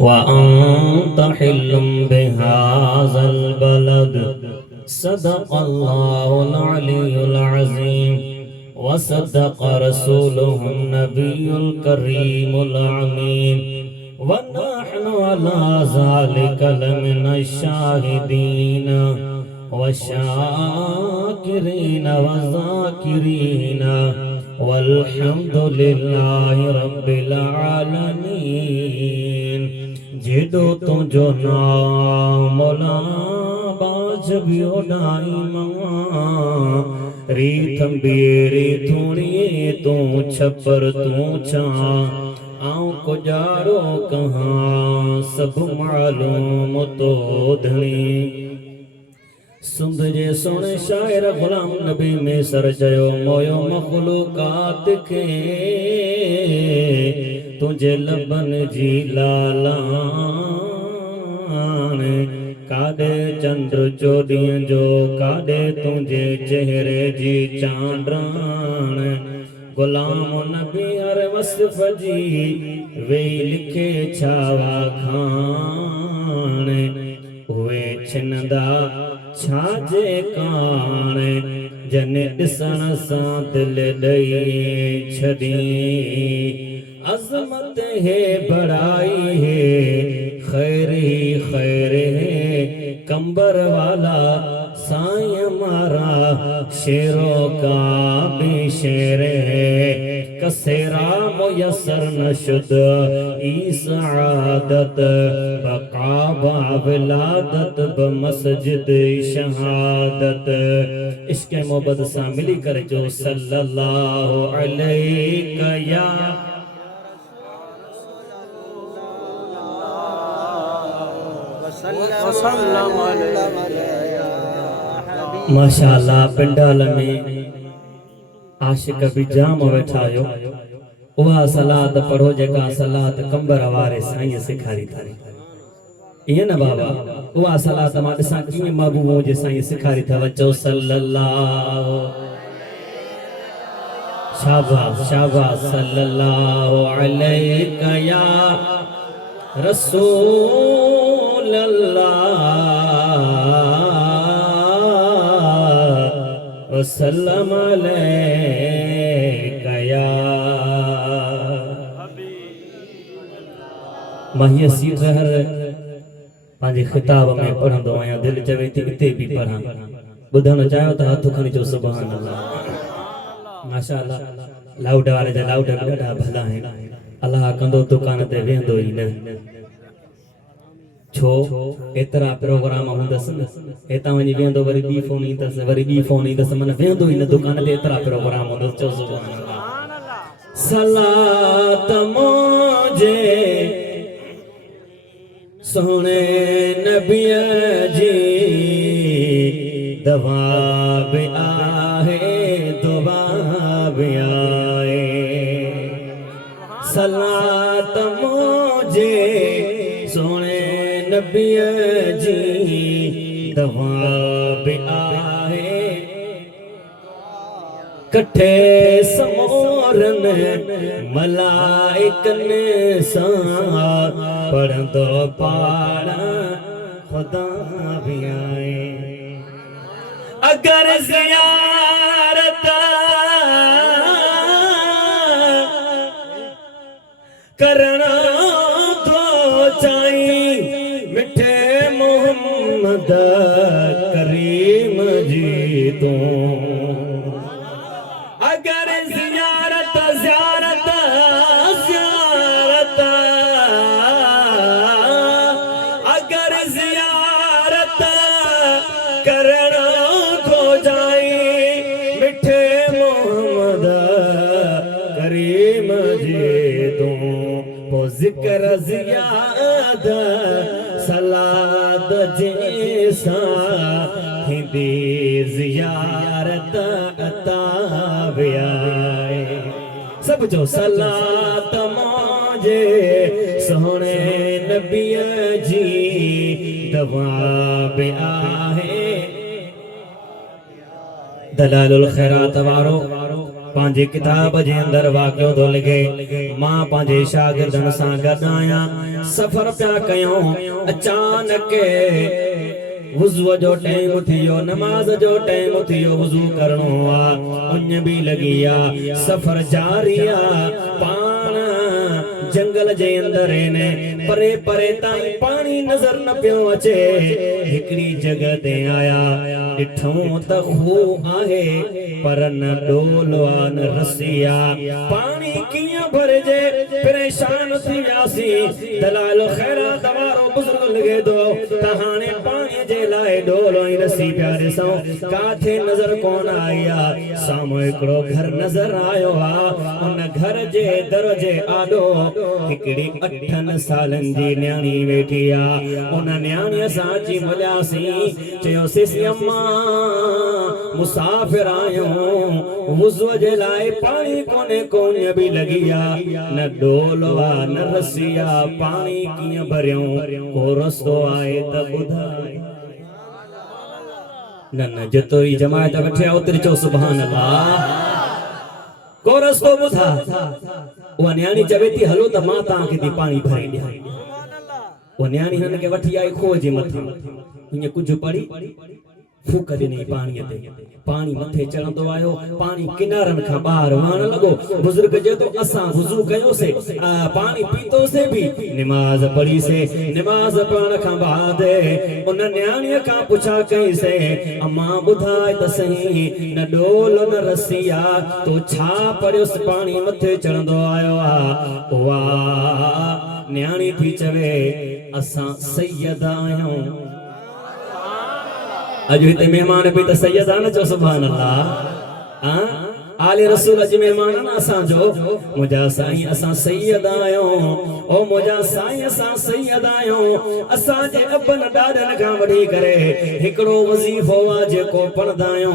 وأنت حل بهذا البلد صدق الله العلي العظيم وصدق رسوله النبي الكريم الأمين ونحن على ذلك لمن الشاهدين والشاكرين والذاكرين والحمد لله رب العالمين जेडो तुझो नाम मौला बाज बियो नाई मां रीत बेरे थोड़िए तू छपर तू छा आऊं को जाड़ो कहाँ सब मालूम तो धनी सुंद जे सोने शायर गुलाम नबी में सर जयो मोयो मखलूकात के तुझे लबन जी लालान कादे चंद्र चोदियों जो कादे तुझे चेहरे जी चांद्रान गुलाम नबी हर वसफ जी वे लिखे छावा खान हुए छिनदा छाजे कान जन ॾिसण सां दिल ॾई छॾी अज़मत है बड़ाई है खैर ही खैर है कंबर वाला साईं हमारा शेरों का भी शेर है कसेरा मुयसर नशुद ई सआदत बकाबा विलादत बमस्जिद शहादत इश्क़ मोहब्बत सां मिली कर जो सल्लल्लाहु अलैहि या माशाअल्लाह पिंडाल में आशिक भी जाम वेठा आयो उहा सलात पढ़ो जेका सलात कंबर वारे साईं सिखारी थारी ये न बाबा उहा सलात मां ॾिसां कीअं महबूब जे साईं सिखारी था वचो सल्लल्लाहु शाबाश शाबाश सल्लल्लाहु अलैहि या रसूल अल्लाह वसल्लम अलैका या महियसी रहर पांजे खिताब में पढ़ंदो आहियां दिल चवे थी इते भी पढ़ां ॿुधण चाहियो त हथ खणी जो सुभान अल्लाह माशाअल्लाह लाउड वारे जा लाउड ॾाढा भला आहिनि अल्लाह कंदो दुकान ते वेंदो ई न छो एतरा प्रोग्राम हूंदसि हितां वञी वेंदो वरी ॿी फोन ईंदसि वरी ॿी फोन ईंदसि मन वेंदो ई न दुकान ते एतरा प्रोग्राम हूंदसि चओ सुभान अल्लाह सलात मुझे सोने नबीअ जी दवा भी आहे दुआ भी आहे सलात मुझे सोने नबीअ जी दवा भी आहे कठे समोरन मलाइकन सां पढ़ंदो पाण खुदा भी आए अगर ज़ियारत करना तो चाहिए मिठे मोहम्मद करीम जी तो अगर ज़ियारत ज़ियारत ज़ियारत अगर ज़ियारत करना तो जाए मिठे मोहम्मद करीम जी तो वो जिक्र ज़ियादा सलाद जैसा हिंदी ज़ियारत अता व्याए सब जो सलात मुझे सोने नबीअ जी दवा भी आहे दलालुल खैरात वारो पांजे किताब जे अंदर वाक़ियो थो लिखे मां पांजे शागिर्दन सां गॾु आहियां सफ़र पिया कयूं अचानक वुज़ू जो टाइम थियो नमाज जो टाइम थियो वुज़ू करणो आ उन भी लगी आ सफ़र जारी आ पाण जंगल जे अंदर ने परे परे ताईं पानी नजर न पियो अचे हिकड़ी जगह ते आया ॾिठूं त खूह आहे पर न डोल आ न रसी आ पानी कीअं भरजे परेशान थी वियासीं दलाल ख़ैरात वारो बुज़ुर्ग लॻे थो त हाणे पाणी जे लाइ डोल ऐं रसी पिया ॾिसूं काथे नज़र कोन आई आ साम्हूं हिकिड़ो घर नज़र आयो आ उन घर जे दर जे आॾो हिकड़ी 8 सालनि जी न्याणी वेठी आ उन न्याणीअ सां अची मिलियासीं चयोसीं अम्मा मुसाफ़िर आहियूं वुज़ूअ जे लाइ पाणी कोने कोन बि लॻी आ न डोल आ न रसी आ पाणी कीअं भरियूं को रस्तो आहे त ॿुधाए न जेतिरी जमायत वेठे आ ओतिरी चओ सुभान अल्लाह को रस्तो ॿुधा उहा न्याणी चवे थी हलो त मां तव्हांखे थी पाणी भरे ॾियां उहा न्याणी हिननि खे वठी आई खोह जे मथे हीअं कुझु पढ़ी फूक ॾिनी पाणीअ ते पाणी मथे चढ़ंदो आयो पाणी किनारनि खां ॿाहिरि वहण लॻो बुज़ुर्ग चए थो असां वुज़ू कयोसीं पाणी पीतोसीं बि निमाज़ पढ़ीसीं निमाज़ पढ़ण खां बाद उन न्याणीअ खां पुछा कईसीं अम्मा ॿुधाए त सही न डोल न रसी आ तो छा पढ़ियोसि पाणी मथे चढ़ंदो आयो आ वाह न्याणी थी चवे असां सैयद आहियूं अज हिते मेहमान भी त सैयद आ न चो सुभान अल्लाह हां आले रसूल जी मेहमान न असां जो मुजा साईं असां सैयद आयो ओ मुजा साईं असां सैयद आयो असां जे अबन ॾाॾन खां वठी करे हिकड़ो वज़ीफो आ जेको पढ़दा आयो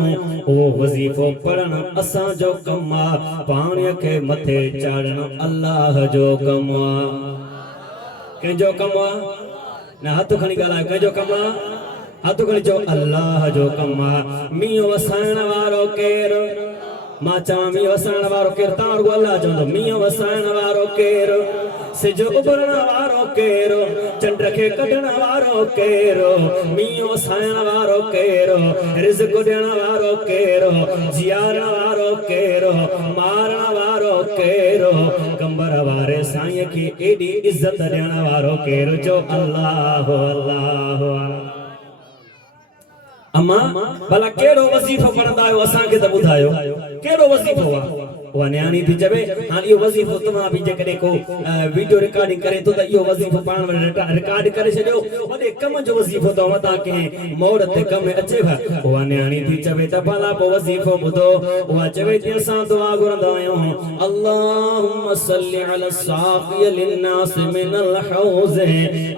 ओ वज़ीफो पढ़ण असां जो कम आ पाणीअ खे मथे चाढ़ण अल्लाह जो कम आ कंहिंजो कम आ न हथ खणी ॻाल्हायो कंहिंजो कम आ हथ खणी चओ अल्लाह जो कम आ मींहुं वसाइण वारो केरु मां चवां मींहुं वसाइण वारो केरु तव्हां रुॻो अल्लाह चवंदो मींहुं वसाइण वारो केरु सिज उभरण वारो केरु चंड खे कढण वारो केरु मींहुं वसाइण वारो केरु रिज़्क़ ॾियण वारो केरु जियारण वारो केरु मारण वारो केरु कंबर वारे साईं खे एॾी इज़त ॾियण वारो केरु चओ अल्लाह अल्लाह अम्मा भला केड़ो वज़ीफो पढ़ंदा आयो असां के त ॿुधायो केड़ो वज़ीफो आ उहा न्याणी थी चवे हां इहो वज़ीफो तव्हां बि जेकॾहिं को वीडियो रिकॉर्डिंग करे तो त इहो वज़ीफो पाण रिकॉर्ड करे छॾियो वॾे कम जो वज़ीफो तो मता के मोड़ ते कम अचेव उहा न्याणी थी चवे त भला पो वज़ीफो ॿुधो उहा चवे थी असां दुआ घुरंदा आहियूं अल्लाहुम्मा सल्ली अला साक़ी लिन्नास मिनल हौज़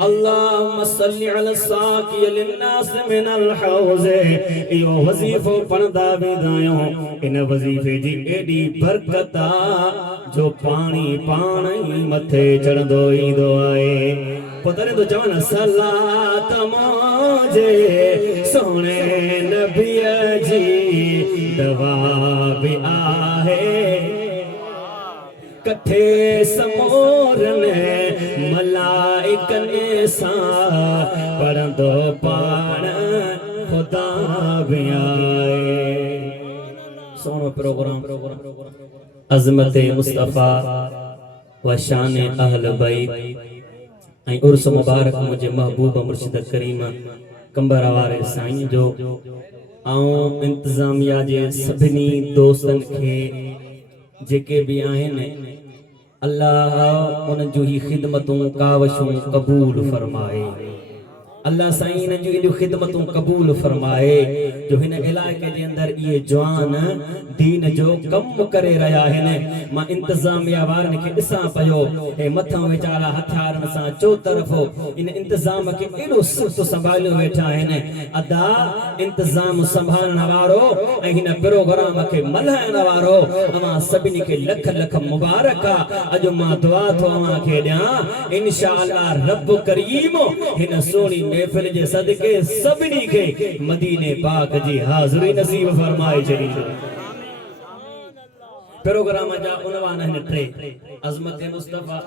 अल्लाहुम्मा सल्ली अला साक़ी लिन्नास मिनल हौज़ इहो वज़ीफो पढ़ंदा वेंदा आहियूं इन वज़ीफे जी एॾी बरकत आ जो पाणी पाण ई मथे चढ़ंदो ईंदो आहे पोइ तॾहिं तो चवनि सलात मुंहिंजे सोणे नबीअ जी दवा बि आहे कठे समोरन मलाइकनि सां पढ़ंदो पाण खुदा भी आए सोनो प्रोग्राम अज़मत मुस्तफ़ा व शान अहल बैत ऐं उर्स मुबारक मुझे महबूब मुर्शिद करीम कंबर वारे साईं जो ऐं इंतज़ामिया जे सभिनी दोस्तन खे जेके भी आहिनि अल्लाह उन जो ही खिदमतूं कावशूं कबूल फरमाए अल्लाह साईं जो एॾियूं ख़िदमतूं क़बूल फरमाए जो हिन इलाइक़े जे अंदर इहे जवान दीन जो कम करे रहिया आहिनि मां इंतज़ामिया वारनि खे ॾिसां पियो हे मथां वीचारा हथियारनि सां चो तरफ़ो इन इंतज़ाम खे एॾो सुस्त संभालियो वेठा आहिनि अदा इंतज़ाम संभालण वारो ऐं हिन प्रोग्राम खे मल्हाइण वारो अवां सभिनी खे लख लख मुबारक आहे अॼु मां दुआ थो अवां खे ॾियां इंशाअल्लाह रब करीम हिन सोनी महफिल जे सदके सभिनी खे मदीने पाक जी हाज़िरी नसीब फरमाए छॾी प्रोग्राम जा उनवान है ट्रे अजमत मुस्तफा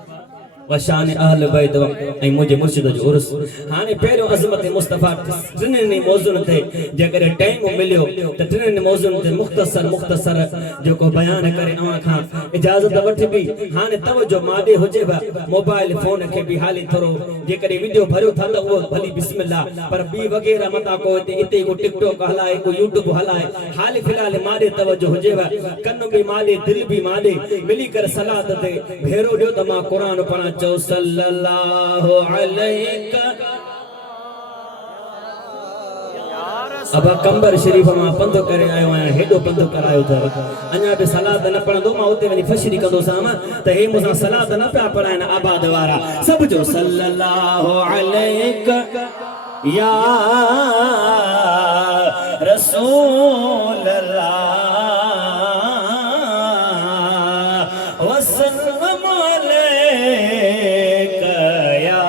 व शान अहल बैत ऐं मुझे मुर्शिद जो उर्स हाने पहिरियों अजमत मुस्तफा टिनि मौज़ून ते जेकर टाइम मिलियो त टिनि मौज़ून ते मुख्तसर जो को बयान करे अवा खां इजाजत वठबी हाने तवज्जो मादे हुजे मोबाइल फोन के भी हाली थोरो जेकर वीडियो भरियो था त वो भली बिस्मिल्लाह पर बी वगैरह मता को इते को टिकटॉक हलाए को यूट्यूब हलाए हाल फिलहाल मादे तवज्जो हुजे कन भी मादे दिल भी मादे मिली कर सलात ते भेरो दियो त मां कुरान पढ़ा चो सल्लल्लाहु अलैहि अब कंबर शरीफ मां पंध करे आयो आया हेडो पंध करायो था अन्या बि सलात न पढ़ंदो मां उते वनी फशरी कंदो साम त हे मुसा सलात न पिया पढ़ाइन आबाद वारा सब जो सल्लल्लाहु अलैहि या रसूल अल्लाह वसल्लम अलैका या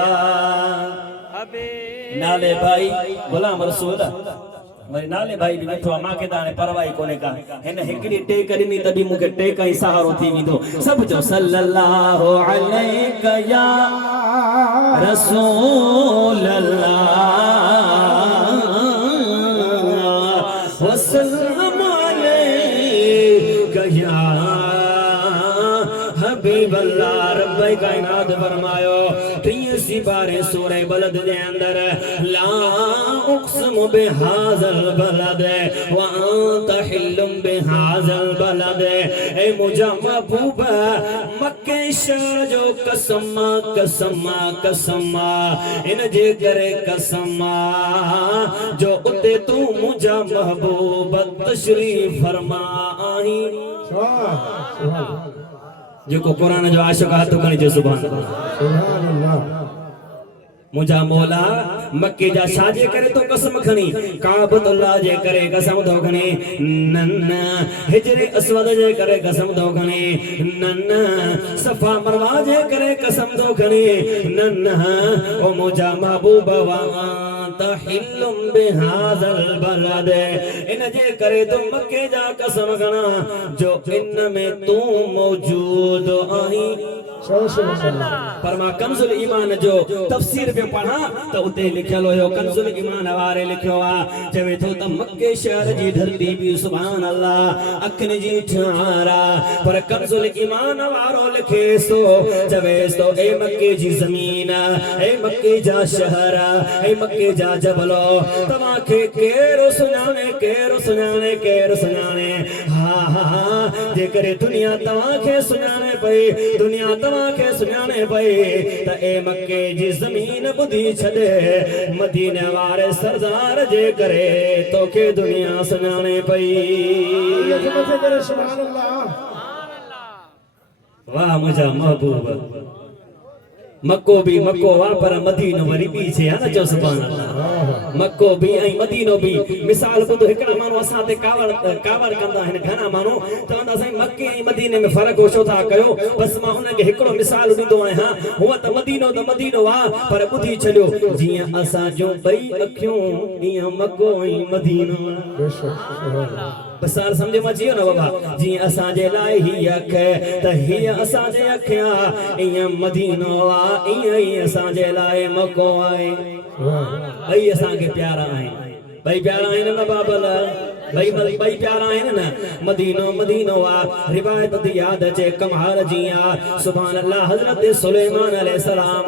नाले भाई गुलाम रसूल मरे नाले भाई भी बैठो मां के दाने परवाही कोने का हिन हिकड़ी टेक ॾिनी तॾहिं मूंखे टेक ई सहारो थी वेंदो सब जो सल्लल्लाहु अलैका या रसूल अल्लाह वसल्लम अलैका या हबीब अल्लाह रब्बे कायनात फरमायो 30 बारे सूरह बलद दे अंदर ला उक़्सिमु बिहाज़ल बलद व अंत हिल्लुम बिहाज़ल बलद ए मुझा महबूब मक्के शहर जो कसम कसम कसम इन जे करे कसम जो उते तू मुझा महबूब तशरीफ फरमाई जो को कुरान जो आशिक हाथ खणी जो सुभान अल्लाह मुझा मौला मक्के जा शाजे करे तो कसम खणी काबतुल्लाह जे करे कसम दो खणी नन्ना हिजरे अस्वद जे करे कसम दो खणी नन्ना सफा मरवा जे करे कसम दो खणी नन्ना ओ मुझा महबूब वा तहिल्लुम बिहाज़ल बलद इन जे करे तो मक्के जा कसम खणा जो इन में तू मौजूद आही पर मां कंजुल ईमान जो तफसीर पे पढ़ा तो उते लिखल हो कंजुल ईमान वारे लिखो आ चवे तो त मक्के शहर जी धरती भी सुभान अल्लाह अखन जी ठारा पर कंजुल ईमान वारो लिखे सो चवे तो ए मक्के जी जमीन ए मक्के जा शहर ए मक्के जा जबलो तमा के केरो सुनाने हा हा जे करे दुनिया तवा के सुनाने पई दुनिया के सुनाने पई त ए मक्के जी जमीन बुधी छदे मदीने वारे सरदार जे करे तो के दुनिया सुनाने पई सुभान अल्लाह वाह मुझा महबूब मक्को भी मक्को वा पर मदीनो वरी पीछे है ना जो सुभान अल्लाह मक्को भी ऐं मदीनो भी मिसाल बुध हिकड़ा मानो असा ते कावड़ कंदा हन घना मानो चवंदा साईं मक्के ऐं मदीने में फर्क हो छो था कयो बस मां उन के हिकड़ो मिसाल ॾींदो आहियां हुआ त मदीनो वा पर ॿुधी छॾियो जीअं असां जो ॿई अखियूं ईअं मक्को ऐं मदीनो बसार समझ में अची वियो न बाबा जी असा जे लाइ ही अख त ही असा जे अखियां ईअं मदीनो आ ईअं असा जे लाइ मक्को आहे ॿई असां के प्यारा आहिनि ॿई प्यारा आहिनि न बाबल ॿई प्यारा आहिनि न मदीनो आ रिवायत दी याद अचे कमहार जी आ सुभान अल्लाह हज़रत सुलेमान अलैहिस्सलाम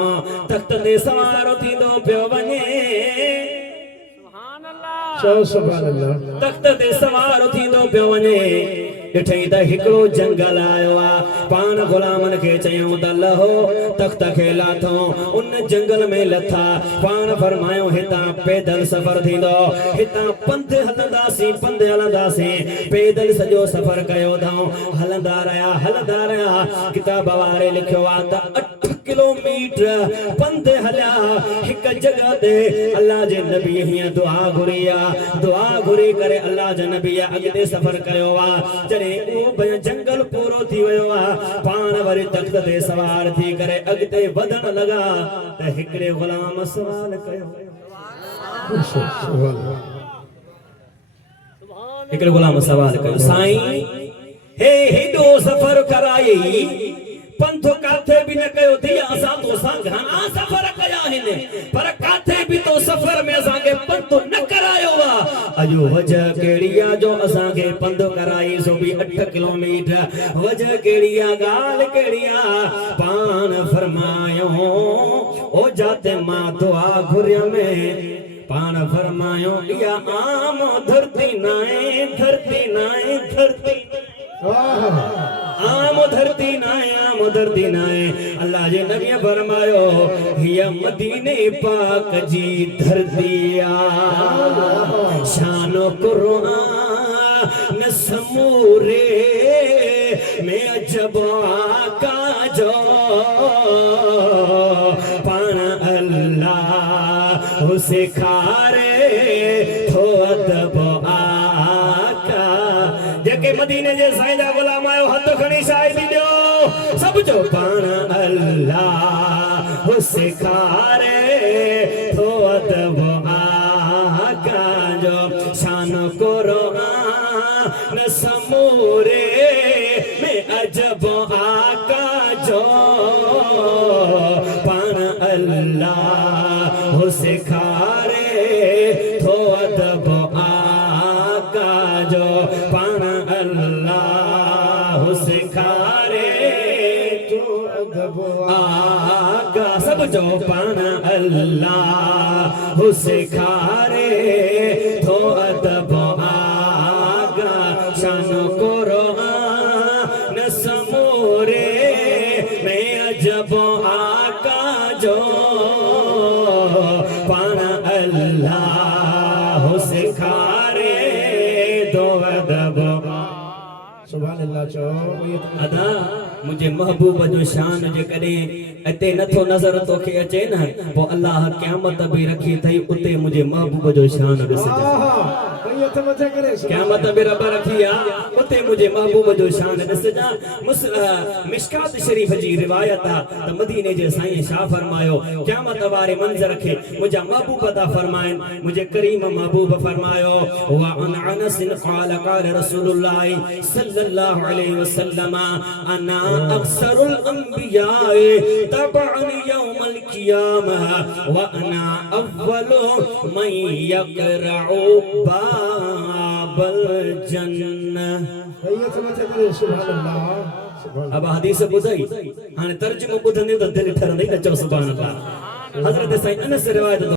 तख्त ते सवार थींदो पियो वञे सुभान अल्लाह तख्त ते सवार थींदो पियो वञे ॾिठई त हिकिड़ो जंगल आयो आ पान गुलामन खे चयूं त लहो तख्त खे लाथो उन जंगल में लथा पान फरमायो हितां पैदल सफ़र थींदो हितां पंध हलंदासीं पैदल सॼो सफ़र कयो अथऊं हलंदा रहिया किताब वारे लिखियो आ त 8 किलोमीटर पंध हलिया हिक जगह ते अल्लाह जे नबी हीअं दुआ घुरी करे अल्लाह जे नबी अॻिते सफ़र कयो आ जॾहिं उहो जंगल पूरो थी वियो आ पाण वरी तख्त ते सवार थी करे अॻिते वधण लॻा त हिकिड़े गुलाम सवाल कयो हिकिड़े गुलाम सवाल कयो साईं हे हेॾो सफ़र कराई पंथ काथे बि न कयो थी असां तोसां घणा सफ़र कया आहिनि पर काथे बि तो सफ़र में असांखे पंथ न करायो आहे अॼु वजह कहिड़ी आहे जो असांखे पंध कराई सो बि 8 किलोमीटर वजह कहिड़ी आहे ॻाल्हि कहिड़ी आहे पाण फरमायो ओ जाते मां दुआ घुरियम पाण फरमायो इहा आम धरती नाए धरती नाए धरती आम धरती नाए अल्लाह जे नबी फरमायो हिया मदीने पाक जी धरती आ शानो कुरान न समूरे में अजब आका जो पाण अल्लाह सिखारे थो अदब आका जेके मदीने जे साईं जा गुलाम आयो हथ खणी शायदी ॾियो सब जो पाण अल्लाह सिखारे थो अदब आका जो शान कुरान समूरे में अजब आका जो पाण अल्लाह सिखारे थो अदब आका जो पाण अल्लाह सिखारे थो अदब आका सब जो पाण अल्लाह सिखारे थो अदब आका शान कुरान समूरे में अजब आका जो पाण अल्लाह सिखारे दो अदब सुभान अल्लाह चो अदा मुझे महबूब जो शान जे कदे अते नथो नजर तोखे अचे न पो अल्लाह क़यामत भी रखी थई उते मुझे महबूब जो शान ॾिसजे क़यामत भी रब रखी आ उते मुझे महबूब जो शान ॾिसजा मिशकात शरीफ जी रिवायत आ त मदीने जे साईं शाह फरमायो क़यामत वारे मंजर खे मुझा महबूब दा फरमाइन मुझे करीम महबूब फरमायो वा अन अनस क़ाल क़ाल रसूलुल्लाह सल्लल्लाहु अलैहि वसल्लम अना अक्सरुल अंबिया तबअन यौमल क़ियामह व अना अव्वलु मन यक़रउ बाबल जन्नह अब हदीस ॿुधई हाणे तर्जुमो ॿुधंदे त दिलि ठरंदी त चओ सुभान अल्लाह हज़रत साईं अनस रिवायत